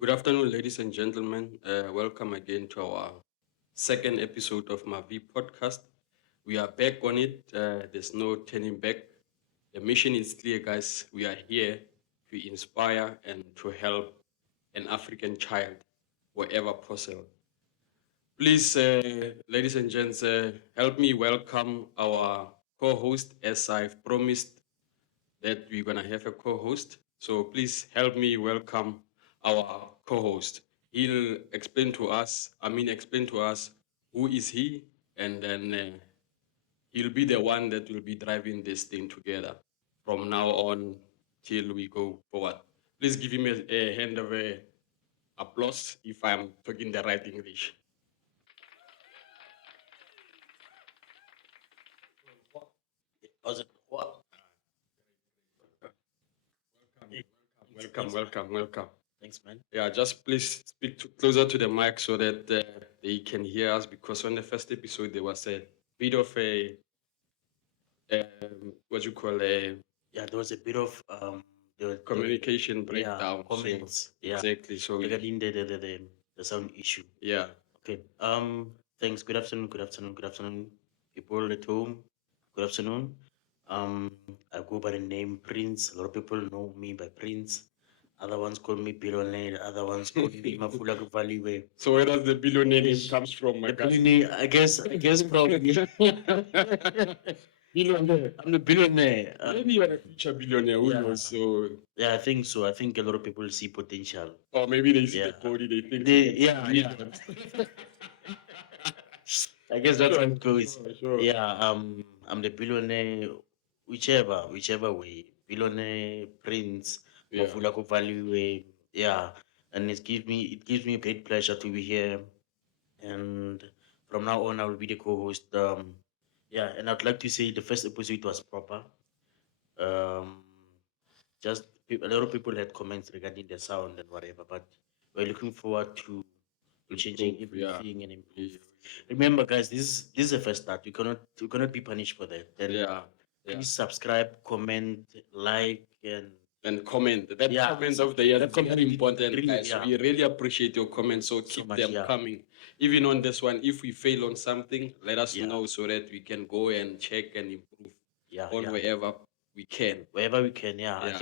Good afternoon, ladies and gentlemen. Welcome again to our second episode of MAVEE Podcast. We are back on it. There's no turning back. The mission is clear, guys. We are here to inspire and to help an African child wherever possible. Please, ladies and gents, help me welcome our co-host as I've promised that we're gonna have a co-host. So please help me welcome our co-host. He'll explain to us who is he, and then he'll be the one that will be driving this thing together from now on till we go forward. Please give him a hand of applause if I'm talking the right English. Was it what? Welcome, Thanks, welcome, welcome. Thanks, man. Yeah, just please speak closer to the mic so that they can hear us because on the first episode there was a bit of a what you call a Yeah, there was a bit of communication breakdown. comments. So exactly. So Regarding the sound issue. yeah, Okay. Thanks. Good afternoon. Good afternoon. Good afternoon, people at home. Good afternoon. Um, I go by the name Prince. A lot of people know me by Prince. Other ones call me Billionaire. Other ones call me Mafula Valley. so where does the billionaire name Ish. comes from, my The guy? billionaire, I guess probably. Billionaire. I'm the billionaire. Maybe you're a future billionaire. Who yeah. knows? So Yeah, I think so. I think a lot of people see potential. or maybe they see Yeah. the body, they think Yeah. I guess that's how it goes. Sure. Yeah, I'm the billionaire, whichever way. Billionaire, prince, Yeah. Mafulako value way. Yeah. And it gives me a great pleasure to be here. And from now on I will be the co-host. Yeah, and I'd like to say the first episode was proper. Um just a lot of people had comments regarding the sound and whatever, but we're looking forward to changing Improve, yeah. everything and improve. Remember, guys, this is a first start. You cannot be punished for that. Then Yeah. please subscribe, comment, like, And comment. That Yeah. comments of the year That is very comment is important, really, guys. yeah. We really appreciate your comments. So keep much, them yeah. coming. Even on this one, if we fail on something, let us Yeah. know so that we can go and check and improve yeah, on yeah. wherever we can. Wherever we can, yeah. Yeah.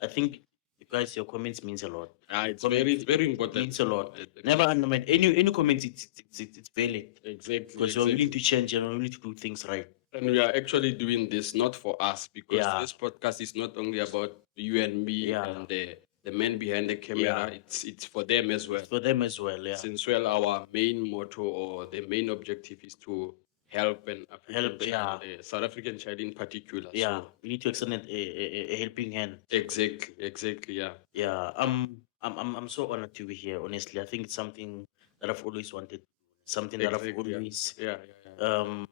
I think you guys, your comments means a lot. It's very important. Means a lot. Never undermine any comments. It's valid Exactly. because we're willing to change and we're willing to do things right. And we are actually doing this not for us because Yeah. this podcast is not only about you and me Yeah. and the man behind the camera. Yeah. It's for them as well. For them as well, yeah. Since well, our main motto or the main objective is to help an African Help, child, a South African child in particular. Yeah, So we need to extend a helping hand. exactly, yeah. Yeah, I'm so honored to be here. Honestly, I think it's something that I've always wanted, something that I've Exactly, yeah. always Yeah, yeah.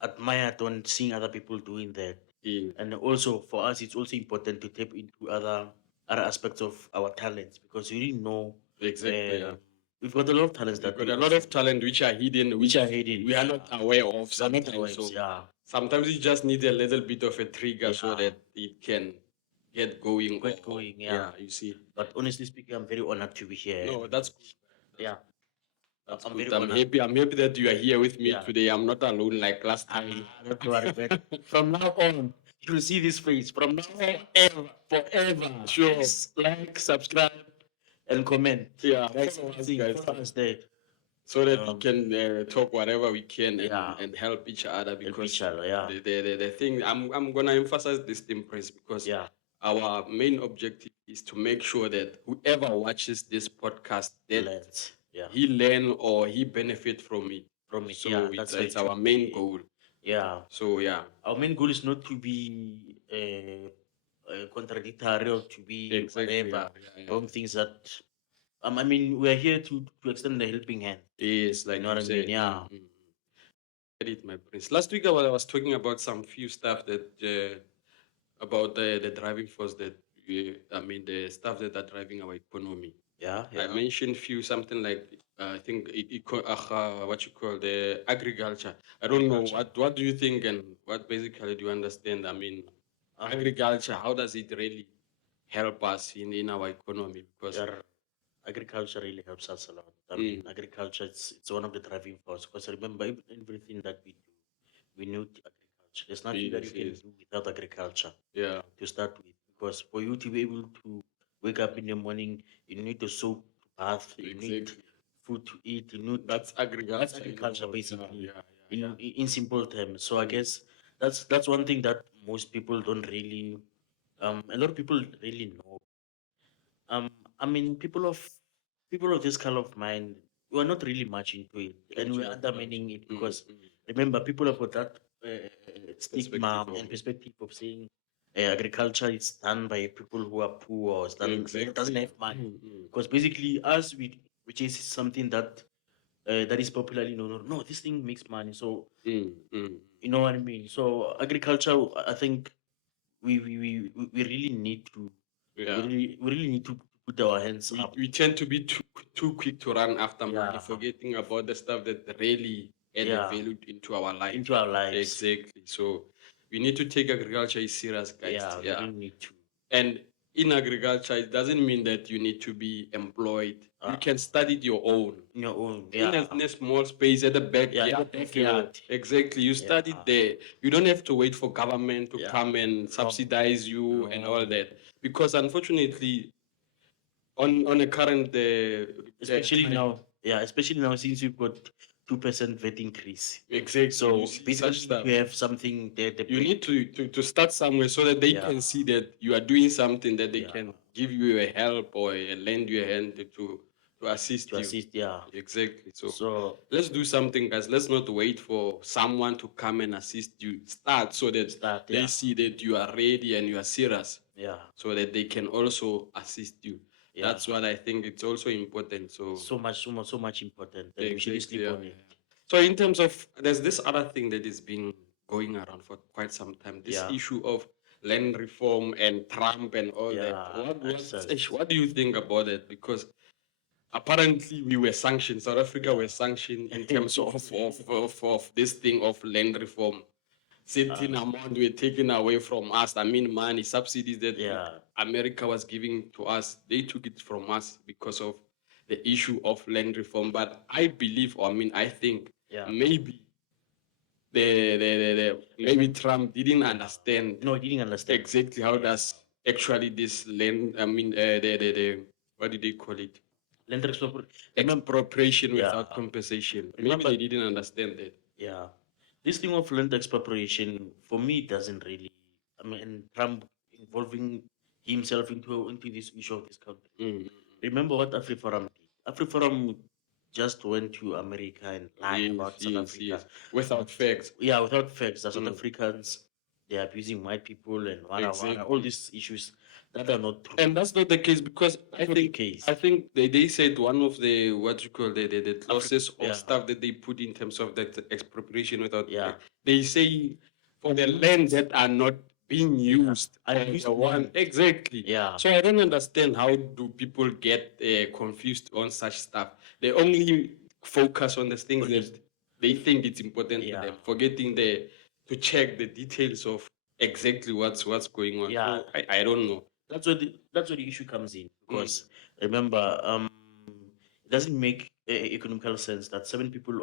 admired on seeing other people doing that. Yeah. And also for us, it's also important to tap into other aspects of our talents because we didn't know. Exactly, yeah. We've got a lot of talents We've that got a lot of talent which are hidden, which are hidden. we are not aware of They're not sometimes. aware. So Yeah, sometimes you just need a little bit of a trigger so Yeah. that it can get going. Get or- going, yeah. you see. but honestly speaking, I'm very honored to be here. No, that's good. Yeah, That's I'm good. very I'm honored. happy. I'm happy that you are here with me Yeah. today. I'm not alone like last time. Don't worry, man. From now on, you'll see this face. From now on, forever. Sure. Please like, subscribe, and comment. Yeah, Guys, follow us, see, guys. follow us there. So that we Um, can talk whatever we can Yeah. and help each other because each other, yeah. the thing I'm gonna emphasize this thing, Prince, because Yeah, our main objective is to make sure that whoever watches this podcast that let's. Yeah, he learn or he benefit from it. from it. So Yeah, it's, that's it's our main goal. Yeah, So yeah, our main goal is not to be contradictory or to be exactly. whatever. Yeah. Doing things that. I mean, we're here to extend a helping hand. Yes, like You know what I said. mean? Yeah. Get it, my prince. Last week I was talking about some few stuff that about the driving force that the stuff that are driving our economy. Yeah, I mentioned few something like I think what you call the agriculture. I don't know what do you think and what basically do you understand? I mean, agriculture. How does it really help us in our economy? Because Yeah. agriculture really helps us a lot. I Mm. mean, agriculture it's one of the driving force. Because remember, everything that we do, we need agriculture. There's nothing that you Yes, can yes. do without agriculture Yeah, to start with. Because for you to be able to wake up in the morning, you need to soak, bath, you need exactly. food to eat, you need That's that's agriculture in a agriculture word. Yeah, basically yeah, yeah, in yeah. in simple terms. So I Mm. guess that's one thing that most people don't really a lot of people really know. um I mean, people of this color of mind, we're not really much into it, and we're Culture, culture. undermining it Mm, because mm. remember, people have got that Perspective stigma of and perspective of saying agriculture is done by people who are poor, or it's done, doesn't exactly. have money. Mm, mm, Because basically, us, which is something that that is popularly known. No, this thing makes money. So mm, mm. you know what I mean. So agriculture, I think we really need to Yeah. we really need to put our hands We up. we tend to be too quick to run after money, Yeah, forgetting about the stuff that really add a yeah, value into our life. into our lives. Exactly. So we need to take agriculture serious, guys. Yeah, we Yeah. really need to. And in agriculture, it doesn't mean that you need to be employed. You Uh, can study it your own. in your own, In yeah, a small space at the yeah, in the backyard of your backyard. exactly. You Yeah, study there. You don't have to wait for government to yeah. come and No, subsidize you and all no. that. Because unfortunately, on a current Especially time, now, yeah, especially now since we've got 2% VAT increase. exactly, you So see basically, such you need stuff. to have something there. The You break. need to start somewhere so that they Yeah, can see that you are doing something that they yeah, can give you a help or lend you a hand to assist to you. assist. Yeah. Exactly. So So let's do something, guys. Let's not wait for someone to come and assist you. Start so that start. they Yeah, see that you are ready and you are serious, yeah, so that they can also assist you. yeah. That's what I think it's also important. So So much important, and we shouldn't exactly, sleep yeah, on it. yeah. So in terms of, there's this other thing that is being going around for quite some time. This Yeah, issue of land reform and Trump and all that. yeah. What do you think about it? Because apparently we were sanctioned. South Africa were sanctioned in terms of this thing of land reform. Certain amount were taken away from us. I mean, money, subsidies that Yeah, America was giving to us, they took it from us because of the issue of land reform. But I believe, or I mean, I think yeah. maybe maybe Trump didn't understand No, I didn't understand. exactly how Yeah. does actually this land. I mean, the what do they call it? Land expropriation. Remember, Expropriation yeah. without compensation. Maybe Remember, they didn't understand that. yeah. This thing of land expropriation, for me, it doesn't really. I mean, Trump involving himself into this issue of this country. Mm. Remember what AfriForum did? AfriForum just went to America and lied Yes, about South yes, Africa. yes. Without facts. Yeah, without facts, that South Mm. Africans, they're abusing white people and all Exactly. these issues that are not true. And that's not the case because That's not the case. I think they said one of the what you call the clauses or Yeah, stuff that they put in terms of that expropriation without yeah. they say for the lands that are not being used I for used the one one. exactly. Yeah. So I don't understand how do people get confused on such stuff. They only focus on the things On that this- they think it's important to Yeah. them, forgetting to check the details of exactly what's going on. Yeah. So I don't know. That's where the issue comes in because remember, it doesn't make economical sense that 7%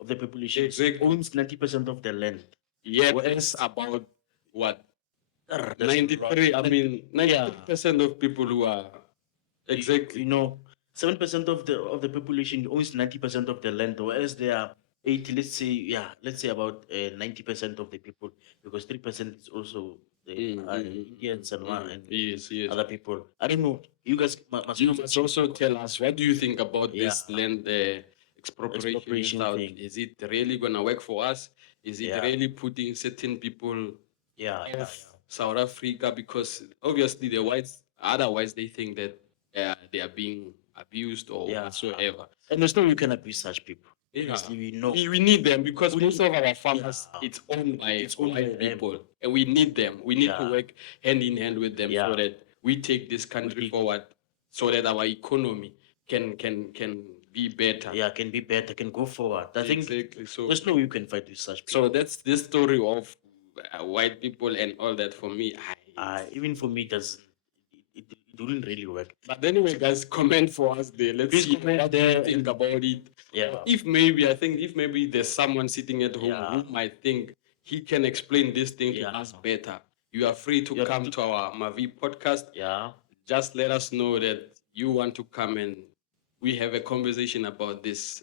of the population 7%. Exactly. owns 90% of the land. Yet Well, it's about what? That's a lot. 93. I mean, Yeah. 93% of people who are exactly. You know, 7% of the population owns 90% of the land, whereas there are 80. Let's say about 90% of the people, because 3% is also the Indians and Yes, yes. other people. I don't know. You guys must You must also tell us what do you think about Yeah. this land expropriation Expropriation without? thing. Is it really gonna work for us? Is it Yeah. really putting certain people Yeah. of South Africa? Because obviously the whites, otherwise they think that they are being abused or Yeah. whatsoever. And there's no way you can abuse such people. Yeah. Obviously, we know. We need them because We most need- of our farmers, Yeah. it's owned by It's owned by white them. people, and we need them. We need to Yeah. work hand in hand with them so Yeah. that we take this country take- forward, so that our economy can be better. Yeah, can be better, can go forward. I think Exactly. So there's no way you can fight with such people. so that's this story of white people and all that. For me, Even for me, it wouldn't really work. But anyway, guys, comment for us there. Let's Please see comment what there you think and- about it. Yeah. Or if maybe, I think if maybe there's someone sitting at home Yeah. who might think he can explain this thing to Yeah. us better, you are free to You are free come to- to our MAVEE podcast. Yeah. Just let us know that you want to come and we have a conversation about this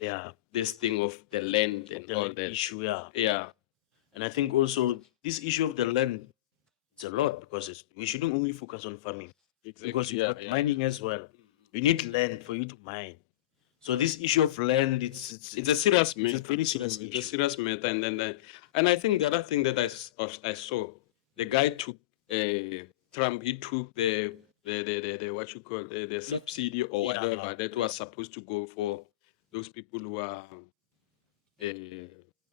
Yeah. this thing of the land and The all land that. issue, yeah. Yeah. And I think also this issue of the land, it's a lot because we shouldn't only focus on farming Exactly. because you've yeah, got yeah. mining as well. You need land for you to mine. So this issue of land, It's a serious matter. It's a very serious It's issue. a serious matter, and then and I think the other thing that I saw, the guy took Trump. He took the what you call the subsidy or Yeah. whatever that was supposed to go for those people who are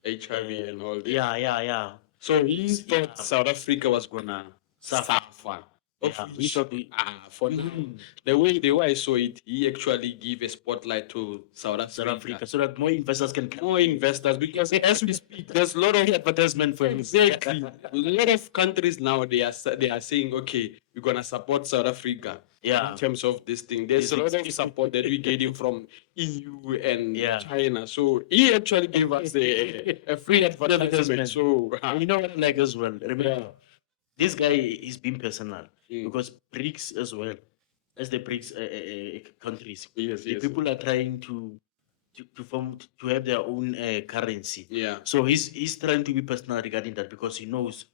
HIV and all that. Yeah. So he Yeah. thought South Africa was gonna Suffer. suffer. Yeah, Of he which, thought we- for now, the way I saw it, he actually gave a spotlight to South Africa. South Africa, so that more investors can come. More investors, because as we speak, there's a lot of Advertisement for exactly a lot of countries now they are saying, okay, we're gonna support South Africa. Yeah. In terms of this thing, there's a lot of support that we're getting from EU and Yeah. China. So he actually gave us a free advertisement. So And you know what I like as well? Remember, yeah. this guy is being personal Mm. because BRICS as well, as the BRICS countries, Yes, the yes. people are trying to form to have their own currency. Yeah. So he's trying to be personal regarding that because he knows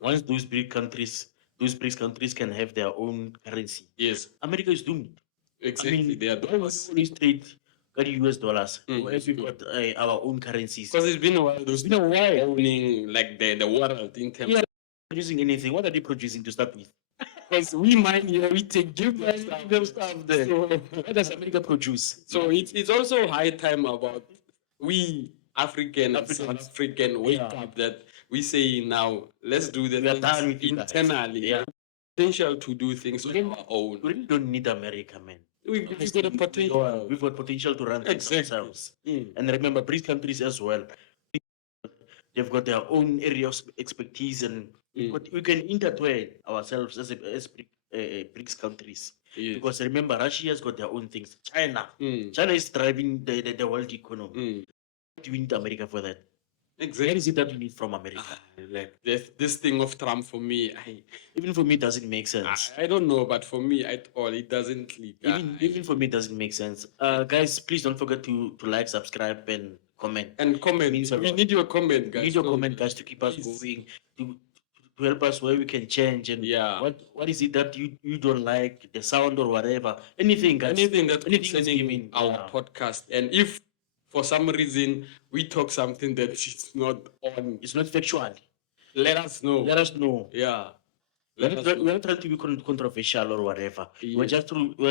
once those BRICS countries can have their own currency, Yes. America is doomed. Exactly. They are why would we always trade got US dollars, Mm, whereas we've got our own currencies. Because it's been a while. It's been a while owning like the world in terms. Yeah, producing anything. What are they producing to start with? Because we mine here, we give them stuff there. So, What does America produce? so it's also high time about we African and Africans. South African wake Yeah. up that we say now let's do the We are things done with you guys. internally. Yeah. Potential to do things on our own. We really don't need America, man. We've got a potential. We've got potential to run things Exactly. ourselves. Mm. And remember, BRICS countries as well. They've got their own area of expertise, and we can intertwine ourselves as BRICS countries. Yes. Because remember, Russia has got their own things. China Mm. China is driving the world economy. Mm. What do we need America for that? Where Exactly. is it that we need from America? Like this thing of Trump for me, Even for me, it doesn't make sense. I don't know, but for me at all, it doesn't click. Even for me, it doesn't make sense. Guys, please don't forget to like, subscribe, and comment. And comment. Means a We lot. need your comment, guys. We need your So, comment, guys, to keep us please. going, to help us where we can change, and Yeah. what is it that you don't like, the sound or whatever, anything, guys. Anything that's Anything that's concerning given, our yeah. podcast, and if for some reason we talk something that is not on, It's not factual. let us know. Let us know. Yeah. We're Let us not, know. we're not trying to be controversial or whatever. We're Yeah.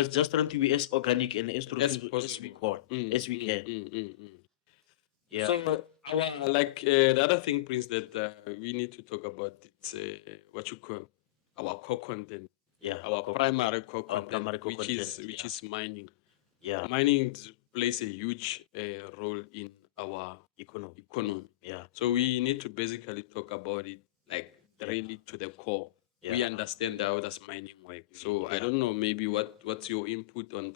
just trying to be as organic and as truthful as we possible. can. As we can. Yeah. So our the other thing, Prince, that we need to talk about, it's what you call our core content, Yeah. our primary core our content, primary core which is content, which yeah. is mining. Yeah. Mining plays a huge role in our Economy. economy. Yeah. So we need to basically talk about it like really to the core. We Yeah. understand how does mining work. So I Yeah. don't know, maybe what's your input on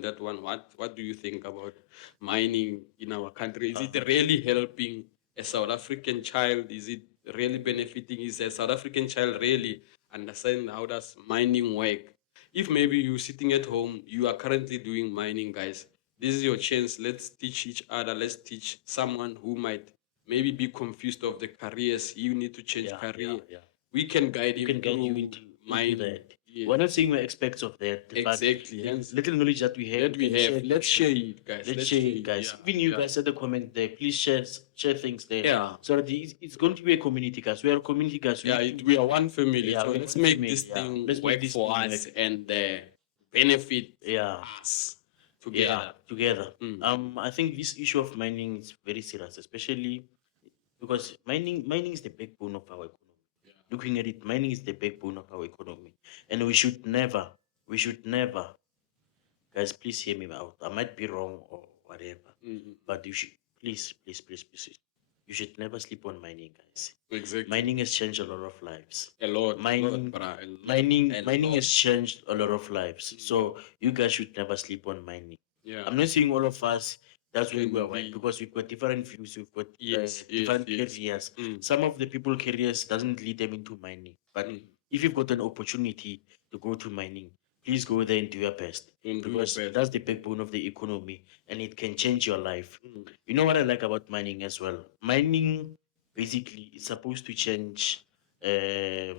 that one? What do you think about mining in our country? Is it really helping a South African child? Is it really benefiting? Is a South African child really understand how does mining work? If maybe you sitting at home, you are currently doing mining, guys, this is your chance. Let's teach each other. Let's teach someone who might maybe be confused of the careers. You need to change career. Yeah. We can guide We you can guide you through into mining. that. Yeah. We're not saying we're experts of that. but Exactly. the Hence, little knowledge that we have. that we can have. share Let's share it, guys. Let's share it, guys. Yeah. Even you Yeah. guys at the comment there, please share things there. Yeah. So that it's going to be a community, guys. We are a community, guys. Yeah, we are one family. Yeah, so we're let's one make family, this yeah. thing Let's make work this for thing us work. and benefit Yeah. us together. Together. Mm. I think this issue of mining is very serious, especially because mining is the backbone of our economy. Yeah. Looking at it, mining is the backbone of our economy, and we should never, guys. Please hear me out. I might be wrong or whatever, Mm. but you should please, you should never sleep on mining, guys. Exactly. Mining has changed a lot of lives. A lot, Mining, bruh. A lot, mining, a mining lot. has changed a lot of lives. So you guys should never sleep on mining. Yeah. I'm not saying all of us. That's where we are Can right, be. because we've got different views. We've got Yes, yes, different yes. careers. Mm, Some of the people careers doesn't lead them into mining, but mm. if you've got an opportunity to go to mining, please go there and do your best, And do your because best. that's the backbone of the economy and it can change your life. Mm. You know what I like about mining as well? Mining basically is supposed to change. Uh,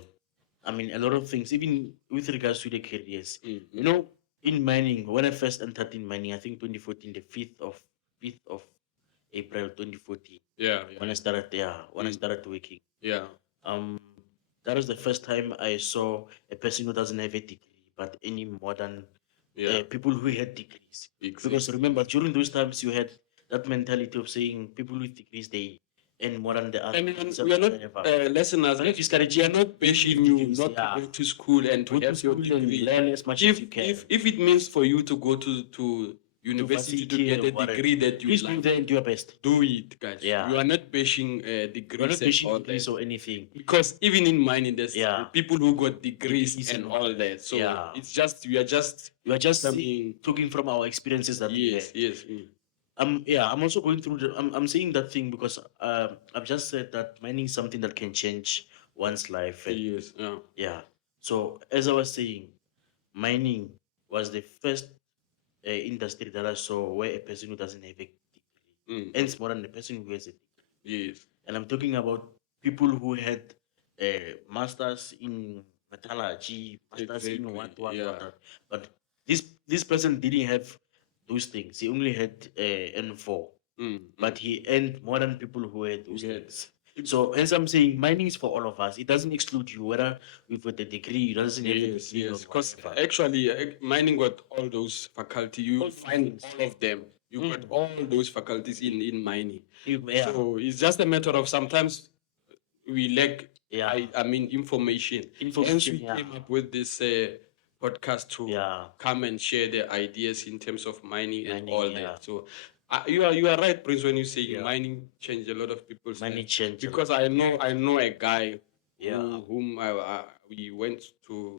I mean, a lot of things, even with regards to the careers. Mm, You mm. know, in mining, when I first entered in mining, I think 2014, the 5th of April 2014, Yeah, when I yeah, started there, when I mm, started working. yeah, Um, that was the first time I saw a person who doesn't have a degree, but any modern yeah. people who had degrees. Because Exactly. remember, during those times, you had that mentality of saying people with degrees they earn more than the I other. mean, So we are not whatever. listeners. We're not We are discouraging not people with bashing you degrees. not to Yeah, go to school and to go to have your school and degree. learn as much as you can. If it means for you to go to To university to varsity get or a whatever, degree that you please go like, there and do your best. do it, guys. Yeah, We are not bashing we're degrees not and bashing all degrees that, or anything. because even in mining, there's Yeah, people who got degrees degrees and and all all that. that. So Yeah, it's just we are just we are just coming. talking from our experiences that we Yes, had. yes, Yeah, I'm also going through I'm saying that thing because I've just said that mining is something that can change one's life. And yes, yeah. yeah, so as I was saying, mining was the first industry that I saw where a person who doesn't have a degree Mm-hmm. earns more than a person who has a degree. Yes, And I'm talking about people who had masters in metallurgy, masters in exactly. what. Yeah. But this person didn't have those things. He only had N4, Mm-hmm. but he earned more than people who had those We had. things. So, hence I'm saying mining is for all of us. It doesn't exclude you, whether you've got a degree, doesn't have a Yes, degree, or yes. Because whatever. actually, mining got all those faculty. You All those find things. all of them. You got all those faculties in mining. Yeah, So it's just a matter of sometimes we lack. yeah, I mean information. Hence information. we Yeah, came up with this podcast to yeah, come and share their ideas in terms of mining and mining. all Yeah, that. So you are right, Prince, when you say yeah, mining changed a lot of people's mining life. change a lot. Because I know a guy Yeah, whom we went to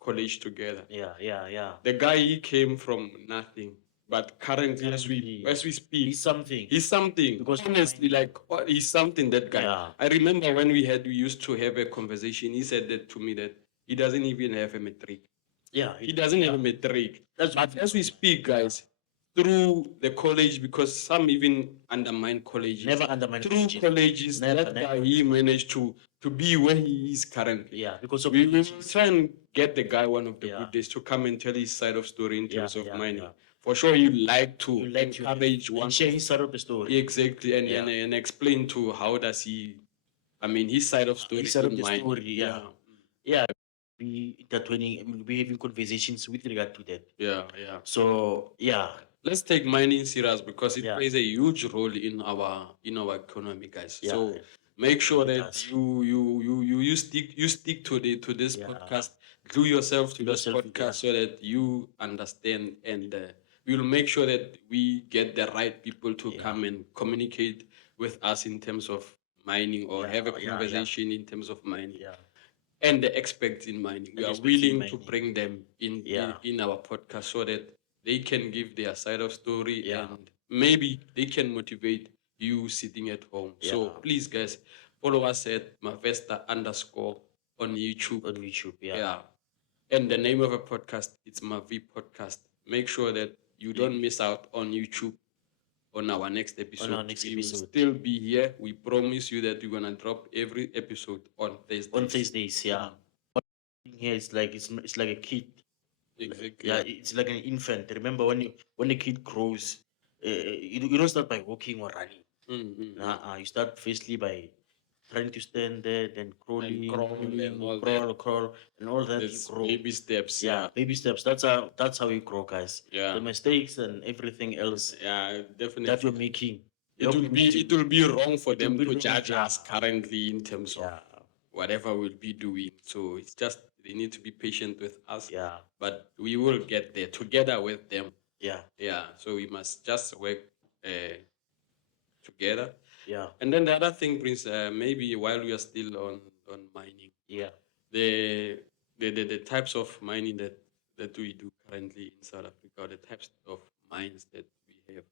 college together. yeah, yeah, yeah. The guy, he came from nothing, but currently Currently, as we speak, he's something. he's something. Because Honestly, like he's something. That guy. yeah, I remember when we used to have a conversation. He said that to me that he doesn't even have a metric. yeah, He doesn't have a yeah. metric. That's But as we speak, guys, through the college, because some even undermine colleges. never undermine Through colleges. colleges, Never, that never. guy, he managed to be where he is currently. Yeah, because of We will colleges. try and get the guy one of the Yeah. good days to come and tell his side of story in terms Yeah, of yeah, mining. yeah. For sure, you like to You like to encourage one and share of- his side of the story. exactly and, Yeah. and explain to how does he. I mean, his side of story. His side of in the mining. story. Yeah, yeah. Be intertwining. We'll be having conversations with regard to that. Yeah, yeah. So yeah, Let's take mining serious because it Yeah. plays a huge role in our economy, guys. Yeah, So make sure it that does. you stick to this Yeah. podcast, glue yourself to Glue this yourself, podcast yeah. so that you understand, and we'll make sure that we get the right people to Yeah. come and communicate with us in terms of mining, or Yeah, have a yeah, yeah. conversation in terms of mining. Yeah. And the experts in mining. We And are experts in willing to mining. bring them Yeah. in our podcast so that they can give their side of story, Yeah. and maybe they can motivate you sitting at home. So Yeah. please, guys, follow us at Mavesta _ on YouTube. On YouTube, yeah. Yeah. And the name of a podcast, it's MAVEE Podcast. Make sure that you don't miss out on YouTube on our next episode. our next We will episode. still be here. We promise you that we're gonna drop every episode on Thursdays. On Thursdays, yeah. Here it's like it's like a kid. Exactly. Yeah, it's like an infant. Remember when a kid grows, you don't start by walking or running. Mm-hmm. You start firstly by trying to stand there, then crawling, crawl and all crawl, and all that. There's You grow. baby steps. Yeah, baby steps. That's how you grow, guys. Yeah. The mistakes and everything else Yeah, definitely. that you're making. It will be wrong for them be to wrong, judge yeah. us currently in terms of Yeah, whatever we'll be doing. So it's just they need to be patient with us. yeah, But we will get there together with them. yeah. Yeah. So we must just work together. Yeah. And then the other thing, Prince, maybe while we are still on mining, Yeah. the the types of mining that we do currently in South Africa, or the types of mines that we have.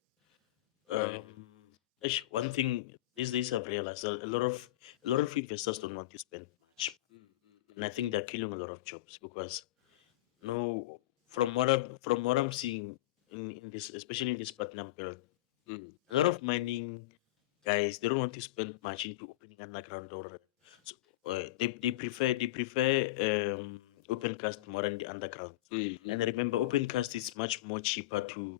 One thing these days I've realized a lot of investors don't want to spend much, and I think they're killing a lot of jobs because no, from what I'm seeing in this, especially in this platinum belt, Mm, a lot of mining guys they don't want to spend much into opening underground or so they prefer open cast more than the underground. mm, And mm. remember, open cast is much more cheaper to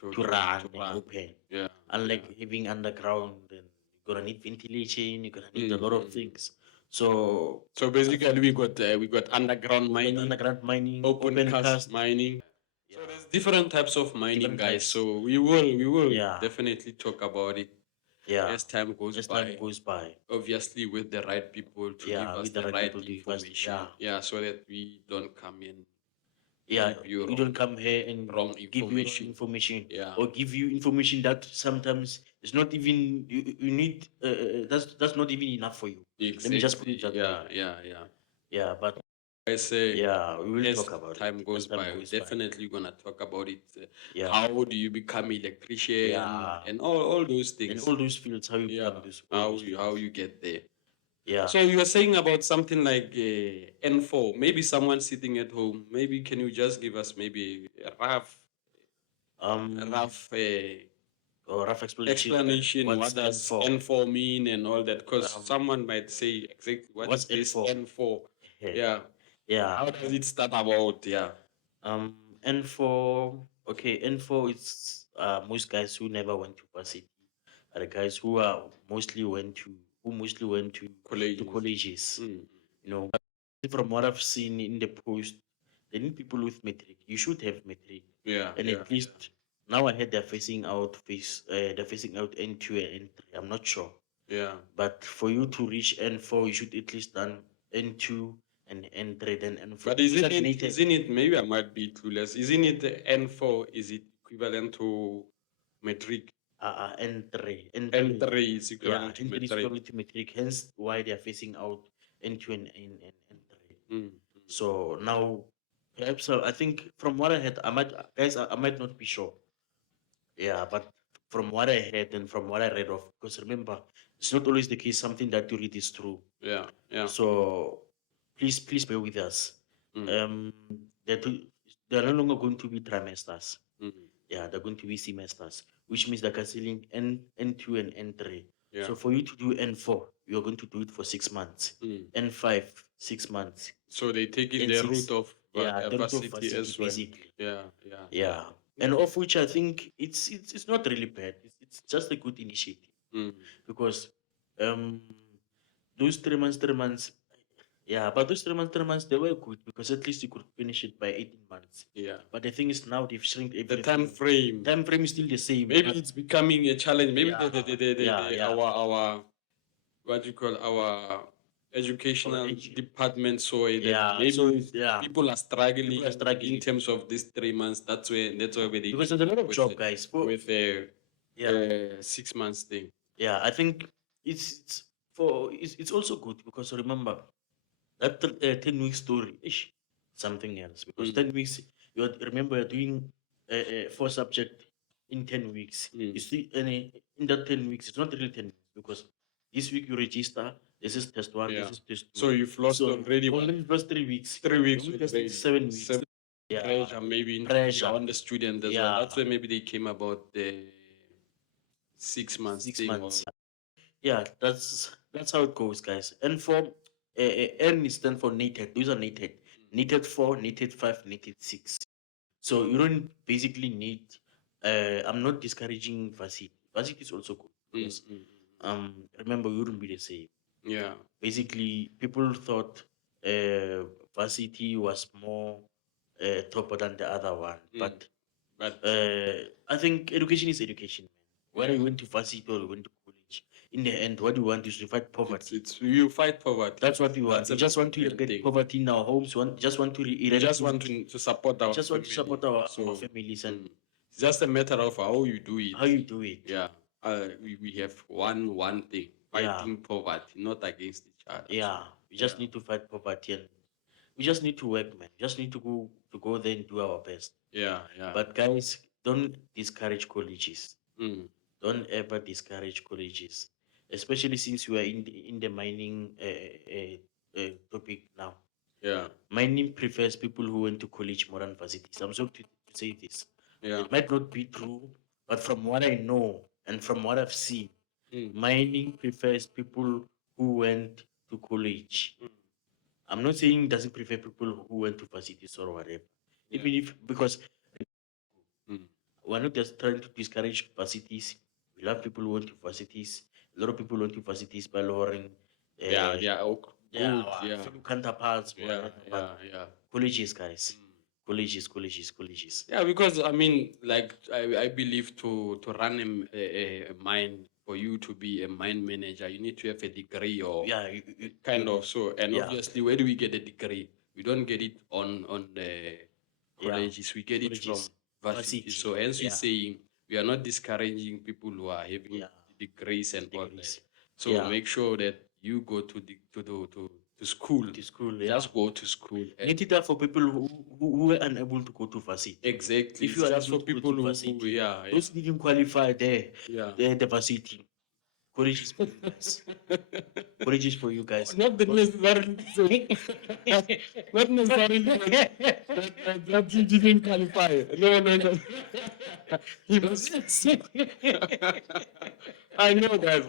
To to to run to and run. open. Yeah, Unlike yeah. having underground, then you're gonna need ventilation, you're gonna need a Mm, lot of mm. things. So So I basically, think we got underground we got mining, underground mining, open open cast cast, mining. So yeah, there's different types of mining, different guys. types. So we will Yeah, definitely talk about it yeah. as time goes As time by. goes by, Obviously, with the right people to give yeah, us with the the right right people to give us, yeah, information. Yeah, so that we don't come in yeah. give you You don't come here and wrong give you wrong information. information Yeah, or give you information that sometimes is not even you need. That's not even enough for you. Let me just put it exactly. that way. Yeah, yeah, yeah. Yeah, but I say, yeah, we will as talk about it time as goes time by, we're goes by. definitely gonna talk about it. Yeah, How do you become electrician yeah, and all those and things. all those fields, how you Yeah, become those all how those you how fields. you get there. Yeah. So you were saying about something like N4. Maybe someone sitting at home. Maybe can you just give us maybe a Um. rough Or rough explanation. explanation? What's What N does four? N4 mean and all that? Because Um. someone might say exactly what is What's N this four? N4? Yeah. Yeah. How does it start about? Yeah. N4. Okay. N4 is most guys who never went to varsity are the guys who mostly went to Colleges. colleges. Mm. You know, from what I've seen in the post, they need people with metric. You should have metric, Yeah, and yeah, at least now I heard they're phasing out N2 and N3. I'm not sure, yeah. but for you to reach N4, you should at least done N2 and N3, then N4. But Those are native. isn't it, maybe I might be clueless, isn't it the N4, is it equivalent to metric? N3, N3 is yeah, equivalent to N3 is metric. probably to metric. Hence why they are phasing out N2 and N3. Mm. So now, perhaps I think from what I heard, I might not be sure. Yeah, but from what I heard and from what I read of, because remember, it's not always the case. Something that you read is true. Yeah, yeah. So please bear with us. Mm. Um, they're, to, they're no longer going to be trimesters. Mm. Yeah, they're going to be semesters, which means they're canceling N2 and N3. Yeah. So for you to do N4, you're going to do it for 6 months. Mm. N5, 6 months. So they take in the N6, route of yeah, the route of varsity varsity as well. basically. Yeah, yeah. Yeah, and of which I think it's not really bad. It's just a good initiative Mm. because um those 3 months, yeah, but those 3 months they were good because at least you could finish it by 18 months. Yeah. But the thing is now they've shrunk The everything. time frame. Time frame is still the same. Maybe but it's becoming a challenge. Maybe Yeah, yeah. our what do you call our educational edu- department, so that Yeah, maybe so yeah, people are struggling people are struggling in terms of these 3 months. That's where they because came there's a lot up of with job guys. with a Yeah, 6 months thing. yeah. I think it's also good because remember that 10 week story is something else because Mm. 10 weeks remember you're doing 4 subject in 10 weeks. Mm. You see, in that 10 weeks, it's not really 10 weeks because this week you register. This is test one. Yeah. This is test two. So you've lost So already what, already plus 3 weeks. 3 weeks The week with has 7 weeks. seven Yeah, pressure maybe pressure. on the student as well. Yeah, That's where maybe they came about the 6 months 6 months. thing. Yeah, that's how it goes, guys. And for N is stand for nated. Those are nated. Nated 4, nated 5, nated 6. So you don't basically need. I'm not discouraging varsity. Varsity is also good because remember you wouldn't be the same. Yeah. Basically, people thought varsity was more tougher than the other one, but But I think education is education, man. Whether you Yeah. went to varsity or you went to college, in the end, what you want is to fight poverty. it's you fight poverty. That's what we want. That's We a just want to important get thing. poverty in our homes. Just want to We just want to support our just want to family. support our So, families and it's just a matter of how you do it. how you do it. Yeah. we have one thing: Yeah, fighting poverty, not against each other. yeah. So We yeah, just need to fight poverty, and we just need to work, man. Just need to go there and do our best. yeah, yeah. But guys, don't discourage colleges. Mm, Don't ever discourage colleges, especially since we are in the mining topic now. yeah, Mining prefers people who went to college more than varsities. I'm sorry to say this. yeah. It might not be true, but from what I know and from what I've seen, Mm, mining prefers people who went to college. mm, I'm not saying it doesn't prefer people who went to varsities or whatever. yeah. Even if, because Mm, we're not just trying to discourage varsities. We love people who went to varsities. A lot of people went to varsities by lowering yeah, uh, yeah. Oh, their good. Yeah, fellow counterparts, yeah, whatever. yeah, But yeah. colleges, guys, Mm. colleges. Yeah, because I mean, like I believe to run a mine, for you to be a mine manager, you need to have a degree or Yeah, kind of so. And yeah, obviously, where do we get a degree? We don't get it on the yeah, colleges. We get it from colleges, varsity. varsity, So hence we yeah, saying we are not discouraging people who are having yeah, degrees and all that. degrees, So yeah, make sure that you go to school. to school, yeah. Just go to school. And Need it are for people who were unable to go to varsity. exactly, If it's you are just able for to go people to who, varsity, yeah, yeah, those who didn't qualify there, yeah. the varsity, colleges for you guys. Colleges for you guys. Not the necessarily not necessarily that you didn't qualify. No, no, no. You must. I know, guys.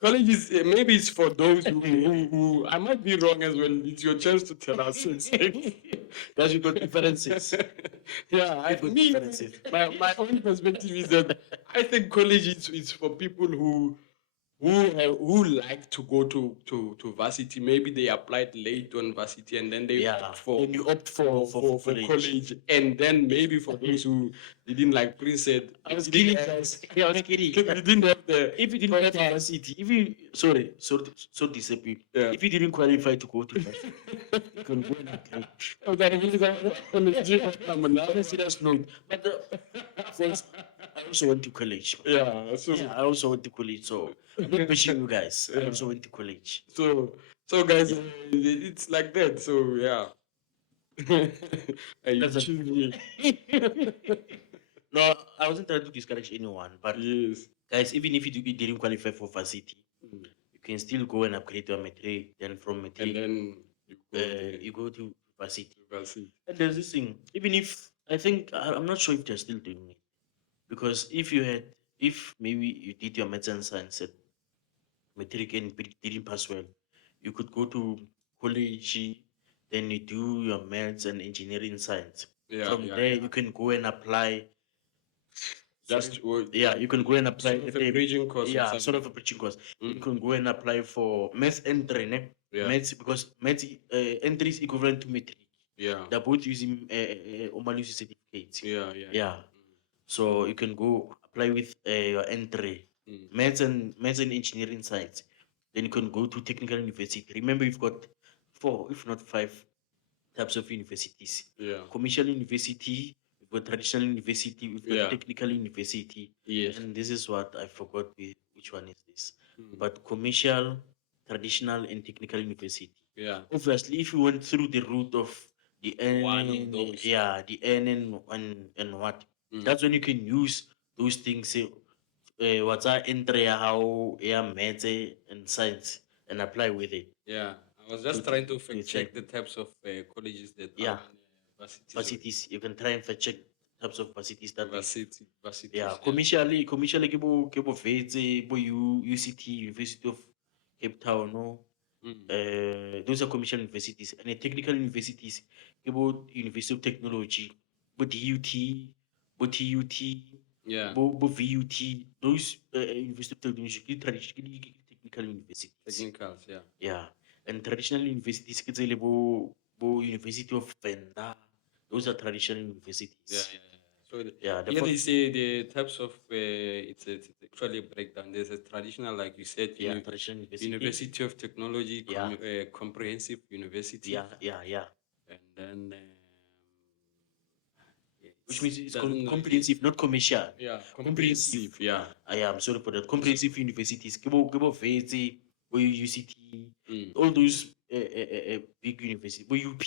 College is maybe it's for those who I might be wrong as well. It's your chance to tell us. Guys, you got differences. Yeah, You got me, differences. my own perspective is that I think college is for people who like to go to varsity. Maybe they applied late on varsity and then they Yeah, opt for then you opt for college. And then maybe for those who didn't, like Prince said, I was didn't kidding, have- guys. Yeah, I was kidding. you didn't have the If you didn't have varsity, if you so disciplined. Yeah. If you didn't qualify to go to varsity, you can go and upgrade. Oh, that is a On a serious note, but friends, I also went to college. yeah. So Yeah, I also went to college, so I'm not pushing you guys. I also went to college. so guys, it's like that. So yeah. And you That's a- choose me. No, I wasn't trying to discourage anyone, but Yes. guys, even if you didn't qualify for varsity, Mm. you can still go and upgrade your matric. Then from And matric, then you go you go to varsity. to varsity. And there's this thing. Even if I think I'm not sure if they're still doing it, because if maybe you did your maths and science at matric and didn't pass well, you could go to college, then you do your maths and engineering science. Yeah, From yeah, there, yeah. you can go and apply. Just Yeah, you can go and apply. sort of a bridging course. or Yeah, sort something. of a bridging course. You Mm. can go and apply for maths entry, ne? Yeah. Maths, because maths entry is equivalent to matric. Yeah. They're both using Omalusi certificates. Yeah, yeah. Yeah. So you can go apply with your entry, Mm. maths and engineering science. Then you can go to technical university. Remember, you've got 4, if not 5, types of universities. Yeah. Commercial university, we've got traditional university, we've got Yeah. technical university. Yes. And this is what I forgot which one is this. Mm. But commercial, traditional, and technical university. Yeah. Obviously, if you went through the route of the One of N, those. yeah, the N and what, Mm. that's when you can use those things. What's our entry, how maths and science, and apply with it. Yeah. I was just To- trying to to fact check. check the types of colleges that Yeah. are in varsities. Varsities, you can try and fact check types of varsities that we- Varsities. yeah, commercially ke bo Vetse, bo UCT, University of Cape Town, no. Mm. Those are commercial universities, and the technical universities ke bo University of Technology, bo DUT, bo TUT, Yeah. bo VUT. Those University of Technology ke technical universities. Technicals. Yeah. Yeah, and traditional universities ke tse le bo University of Venda. Those are traditional universities. Yeah. So Yeah, the here they first- say the types of it's actually a breakdown. There's a traditional, like you said, yeah, traditional university. University of Technology, Yeah. Comprehensive University, Yeah. and then which means it's doesn't really- comprehensive, not commercial. Yeah, comprehensive. Yeah. I'm sorry for that. Comprehensive universities, Kibo Vetse, UCT, Mm, all those big universities, UP.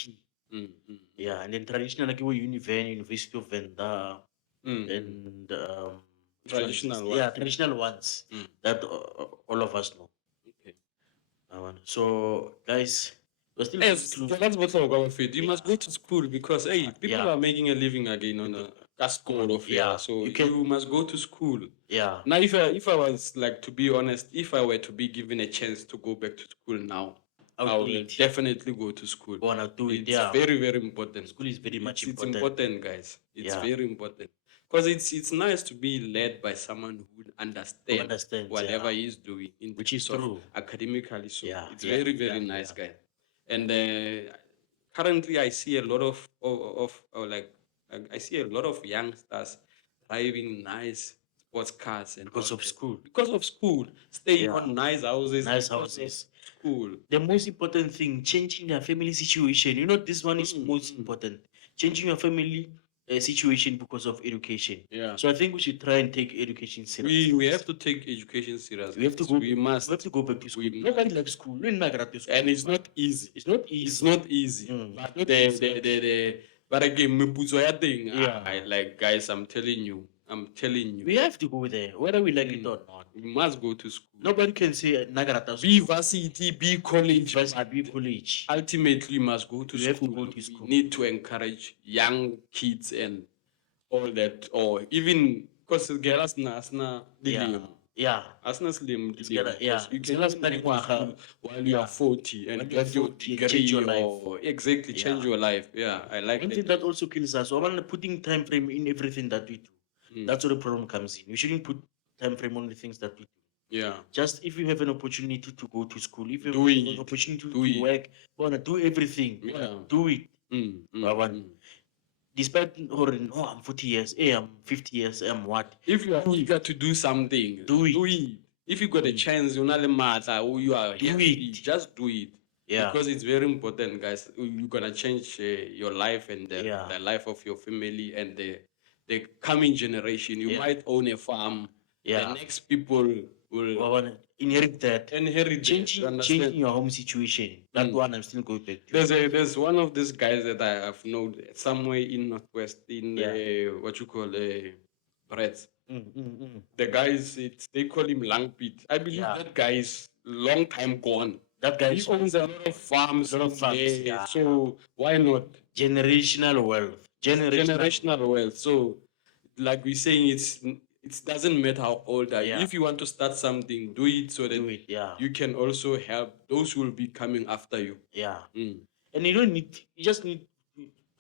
yeah. And then traditional like Univen, University of Venda, and which ones? Traditional ones. Yeah, traditional ones that all of us know. Okay. So guys, we're still Yes, close. that's what I'm going for. You must go to school because hey, people Yeah. are making a living again on a school of Yeah, so you can- you must go to school. Yeah. Now, if I was like, to be honest, if I were to be given a chance to go back to school now, I I'll will do it. definitely go to school. Wanna do it? It's Yeah. very, very important. School is very much It's important. important, guys. It's Yeah. very important because it's nice to be led by someone who understands whatever yeah. he's doing in Which is terms of true. academically. So Yeah, it's yeah, very, very yeah, nice, yeah. guy. And currently, I see a lot of I see a lot of youngsters driving nice sports cars and Because all of that. school. Because of school, staying Yeah. on nice houses. Nice because of houses. School. The most important thing, changing their family situation. You know, this one is most important. Changing your family situation because of education. Yeah. So I think we should try and take education seriously. We have to take education serious. We have to guys. go. We must. We have to go back to school. We Nobody likes school. We're not gonna do school. And it's not easy. It's not easy. It's not easy. Not But easy. but again, meputso ya teng, Yeah. like guys, I'm telling you. We have to go there, whether we like it or not. We must go to school. Nobody can say Nagarata Be varsity, be college. be college. Ultimately, we must go to We school. have to go to school. We need to encourage young kids and all that, or even because girls na Yeah. asna slim. Yeah. You Tell can us even go to Nariwaha. school while you are 40 and When you are get your 40 and degree change your life. or exactly change Yeah. your life. Yeah, I like One that. thing that also kills us, we're putting time frame in everything that we do. That's where the problem comes in. We shouldn't put time frame on the things that we do. Yeah. Just if you have an opportunity to go to school, if you Do have it. an opportunity Do to it. work, wanna do everything. Yeah. Do it. I want- Despite I'm 40 years, I'm 50 years, I'm what? If you are eager to do something, Do it. If you got a chance, you're not a matter, or you are Do happy, it. just do it. Yeah. Because it's very important, guys. You're gonna change your life and Yeah. the life of your family and the coming generation. You Yeah. might own a farm. Yeah. The next people will I wanna inherit that. inherit that, you Changing understand? your home situation. That one I'm still going back to. There's one of these guys that I have known somewhere in Northwest in what you call Brett. The guys, they call him Langpit. I believe Yeah. that guy is long time gone. That guy He is owns a lot of farms. A lot of in farms, there, yeah. So why not? generational wealth. Generational wealth. So, like we're saying, it doesn't matter how old are you. Yeah. If you want to start something, do it so that Do it, yeah. you can also help those who will be coming after you. Yeah. Mm. And you just need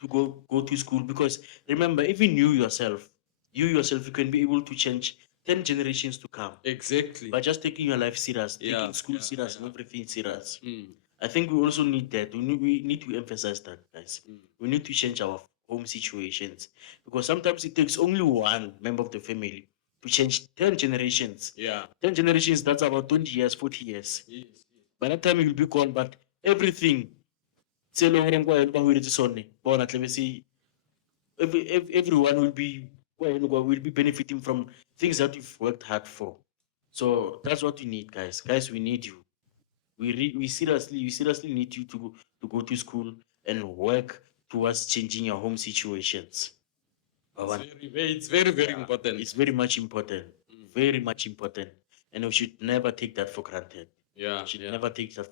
to go to school, because remember, even you yourself, you can be able to change 10 generations to come Exactly. by just taking your life serious, Yeah, taking school yeah, serious, yeah. and everything serious. Mm. I think we also need that. We need to emphasize that, guys. We need to change our home situations, because sometimes it takes only one member of the family to change 10 generations. Yeah. 10 generations, that's about 20 years, 40 years. Yes. By that time, you'll be gone, but everything, everyone will be benefiting from things that you've worked hard for. So that's what we need, guys. Guys, we need you. We seriously need you to go to school and work towards changing your home situations. It's very, very important. It's very much important. Very much important. And we should never take that for granted. Yeah. We should never take that.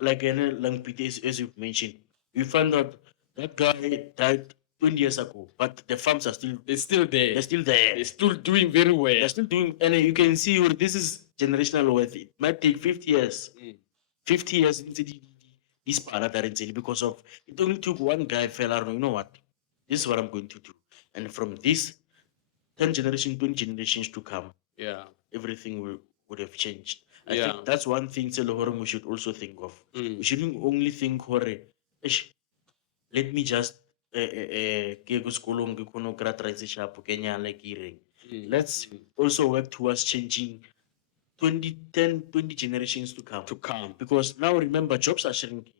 Like Langpite, as you've mentioned, we found out that guy died 20 years ago, but the farms are still They're still there. they're still there. They're still doing very well. They're still doing, and you can see this is generational wealth. It might take 50 years. 50 years into this paradise, because of it only took one guy fell out. You know what? This is what I'm going to do. And from this 10 generations, 20 generations to come, Yeah. everything would have changed. I Yeah. think that's one thing we should also think of. Mm. We shouldn't only think, let me just let's also work towards changing 20 generations to come. To come. Because now remember, jobs are shrinking.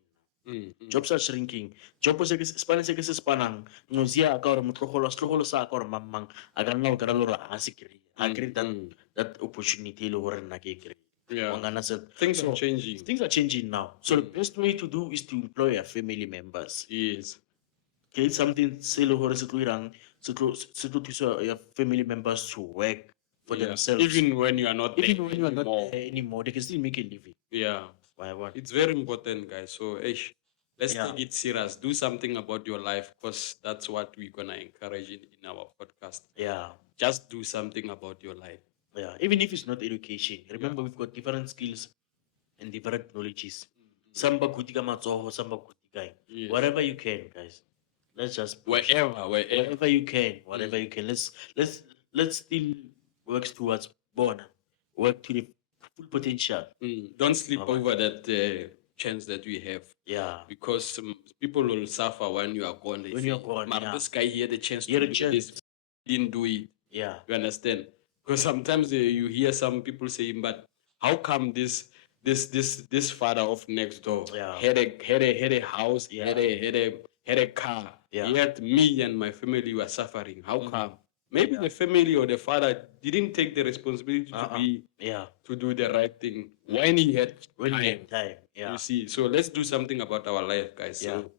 Jobs are shrinking. Job se span se ke se spanang. Ngozia ka or motlogolo sa ka or mamang a ka nna o kry lora a se kry. I create that opportunity le gore nna ke kry. Yeah. Wangana said Things are changing. Things are changing now. So the best way to do is to employ your family members. Yes. Create something se le gore se tlo irang se tlo thusa your family members to work for themselves. Even when you are not there Even when you are not anymore. there anymore, they can still make a living. Yeah. Why what? It's very important, guys. So, let's Yeah. take it serious. Do something about your life because that's what we're going to encourage in our podcast. Yeah. Just do something about your life. Yeah. Even if it's not education. Remember, we've got different skills and different knowledges. Some ba kuti ka matsogo, some ba kuti kae. Yes. Whatever you can, guys. Let's just push. Wherever you can. Whatever you can. Let's still work towards born. Work to the full potential. Don't sleep over that chance that we have. Yeah. Because people will suffer when you are gone. When you're gone, yeah. This guy had the chance He had to a do chance. this, didn't do it. Yeah. You understand? Because sometimes you hear some people saying, "But how come this father of next door had a house, had a car, yet me and my family were suffering? How come?" Maybe the family or the father didn't take the responsibility to do the right thing when he had time. Yeah. You see, so let's do something about our life, guys. Yeah. So,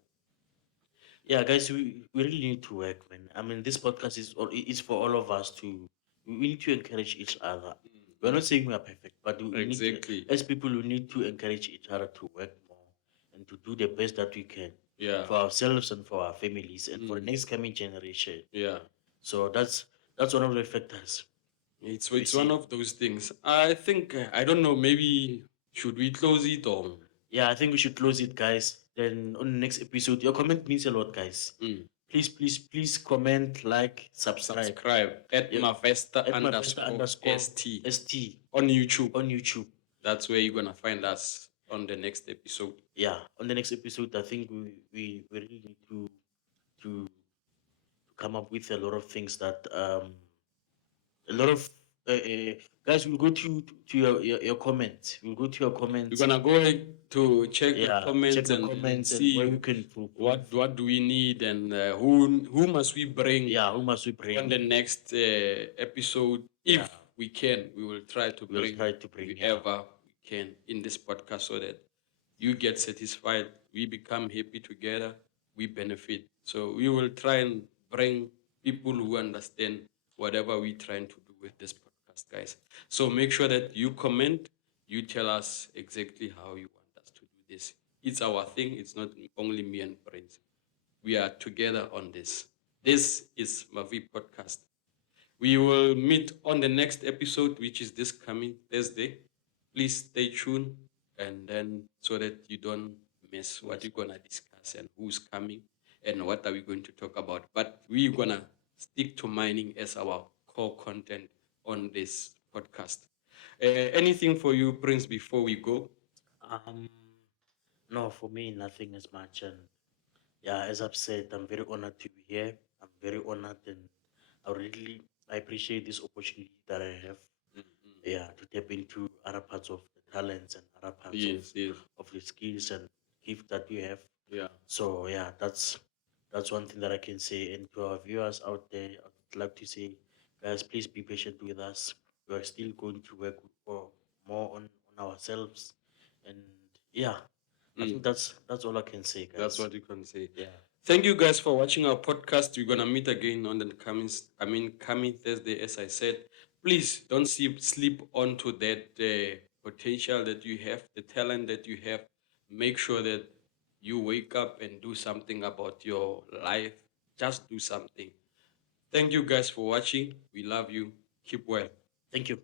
Yeah, guys, we really need to work, man. I mean, this podcast is for all of us to. We need to encourage each other. We're not saying we are perfect, but we need to, as people, we need to encourage each other to work more and to do the best that we can for ourselves and for our families and for the next coming generation. Yeah. So that's one of the factors. It's one of those things. I think I don't know. Maybe should we close it or? Yeah, I think we should close it, guys. Then on the next episode, your comment means a lot, guys. Please comment, like, subscribe. At Mavesta underscore ST on YouTube. That's where you're gonna find us on the next episode. Yeah, on the next episode, I think we really need to come up with a lot of things that a lot of guys, we'll go to your comments. We'll go to your comments. We're gonna go to check the comments and see where we can what do we need and who must we bring. Yeah, who must we bring on the next episode? If we can, we will try to bring whoever we can in this podcast so that you get satisfied. We become happy together. We benefit. So we will try and bring people who understand whatever we're trying to do with this podcast, guys. So make sure that you comment, you tell us exactly how you want us to do this. It's our thing. It's not only me and Prince. We are together on this. This is MAVEE Podcast. We will meet on the next episode, which is this coming Thursday. Please stay tuned and then so that you don't miss what we're gonna discuss and who's coming and what are we going to talk about. But we're gonna stick to mining as our core content on this podcast. Anything for you, Prince, before we go? No, for me, nothing as much. And yeah, as I've said, I'm very honored to be here. I'm very honored, and I appreciate this opportunity that I have. Yeah, to tap into other parts of the talents and other parts of the skills and gift that we have. Yeah. So yeah, that's one thing that I can say. And to our viewers out there, I'd like to say, guys, please be patient with us. We are still going to work more on ourselves, and yeah, I think that's all I can say, guys. That's what you can say. Yeah. Thank you guys for watching our podcast. We're gonna meet again on the coming Thursday, as I said. Please don't sleep onto that potential that you have, the talent that you have. Make sure that you wake up and do something about your life. Just do something. Thank you guys for watching. We love you. Keep well. Thank you.